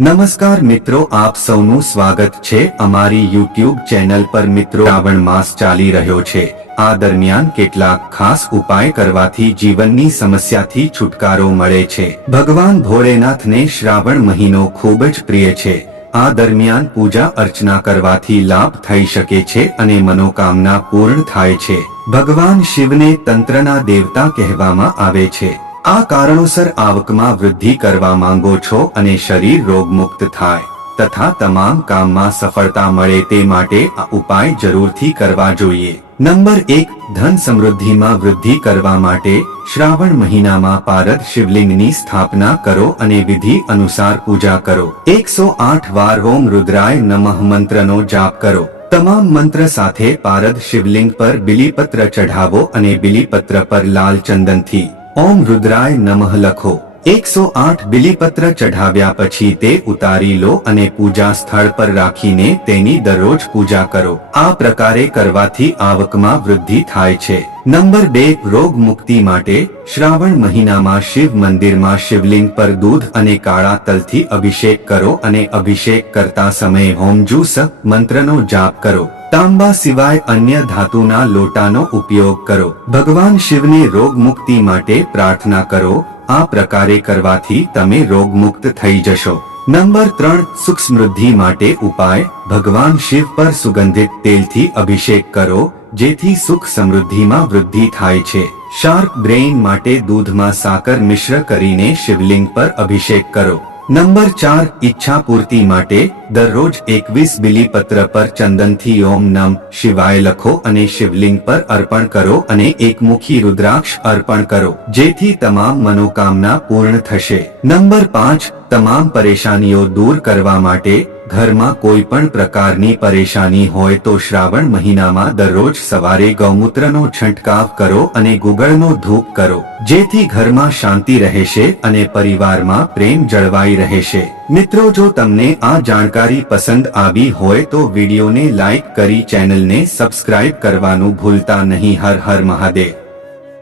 નમસ્કાર મિત્રો, આપ સૌનું સ્વાગત છે અમારી યુટ્યુબ ચેનલ પર મિત્રો. શ્રાવણ માસ ચાલી રહ્યો છે. આ દરમિયાન કેટલાક ખાસ ઉપાય કરવાથી જીવનની સમસ્યાથી છુટકારો મળે છે. ભગવાન ભોળેનાથને શ્રાવણ મહિનો ખૂબ જ પ્રિય છે. આ દરમિયાન પૂજા અર્ચના કરવાથી લાભ થઈ શકે છે અને મનોકામના પૂર્ણ થાય છે. ભગવાન શિવને તંત્રના દેવતા કહેવામાં આવે છે. આ કારણોસર આવકમાં વૃદ્ધિ કરવા માંગો છો અને શરીર રોગમુક્ત થાય, તથા તમામ કામમાં સફળતા મળે તે માટે આ ઉપાય જરૂરથી કરવા જોઈએ. નંબર એક, ધન સમૃદ્ધિમાં વૃદ્ધિ કરવા માટે શ્રાવણ મહિનામાં પારદ શિવલિંગની સ્થાપના કરો અને વિધિ અનુસાર પૂજા કરો. એકસો આઠ વાર ઓમ રુદ્રાય નમઃ મંત્રનો જાપ કરો. તમામ મંત્ર સાથે પારદ શિવલિંગ પર બિલીપત્ર ચઢાવો અને બિલીપત્ર પર લાલ ચંદનથી ઓમ રુદ્રાય નમઃ લખો. એકસો આઠ બિલીપત્ર ચઢાવ્યા પછી તે ઉતારી લો અને પૂજા સ્થળ પર રાખીને તેની દરરોજ પૂજા કરો. આ પ્રકારે કરવાથી આવકમાં વૃદ્ધિ થાય છે. નંબર બે, રોગ મુક્તિ માટે શ્રાવણ મહિનામાં શિવ મંદિરમાં શિવલિંગ પર દૂધ અને કાળા તલથી અભિષેક કરો અને અભિષેક કરતા સમયે હોમ જૂસ મંત્રનો જાપ કરો. તાંબા સિવાય અન્ય ધાતુના લોટાનો ઉપયોગ કરો. ભગવાન શિવને રોગ મુક્તિ માટે પ્રાર્થના કરો આ પ્રકારે કરવાથી તમે રોગમુક્ત થઈ જશો. નંબર ત્રણ સુખ સમૃદ્ધિ માટે ઉપાય, ભગવાન શિવ પર સુગંધિત તેલથી અભિષેક કરો, જેથી સુખ સમૃદ્ધિમાં વૃદ્ધિ થાય છે. શાર્પ બ્રેઇન માટે દૂધમાં સાકર મિશ્ર કરીને શિવલિંગ પર અભિષેક કરો. નંબર ચાર ઈચ્છા પૂર્તિ માટે દરરોજ એકવીસ બિલીપત્ર પર ચંદનથી ઓમ નમ શિવાય લખો અને શિવલિંગ પર અર્પણ કરો અને એકમુખી રુદ્રાક્ષ અર્પણ કરો, જેથી તમામ મનોકામના પૂર્ણ થશે. નંબર પાંચ, તમામ પરેશાનીઓ દૂર કરવા માટે ઘરમાં કોઈ પણ પ્રકારની પરેશાની હોય તો શ્રાવણ મહિનામાં દરરોજ સવારે ગૌમૂત્રનો છંટકાવ કરો અને ગુગળનો ધૂપ કરો, જેથી ઘરમાં શાંતિ રહેશે અને પરિવારમાં પ્રેમ જળવાઈ રહેશે. મિત્રો, જો તમને આ જાણકારી પસંદ આવી હોય તો વિડીયોને લાઇક કરી ચેનલને સબસ્ક્રાઇબ કરવાનું ભૂલતા નહીં. હર હર મહાદેવ.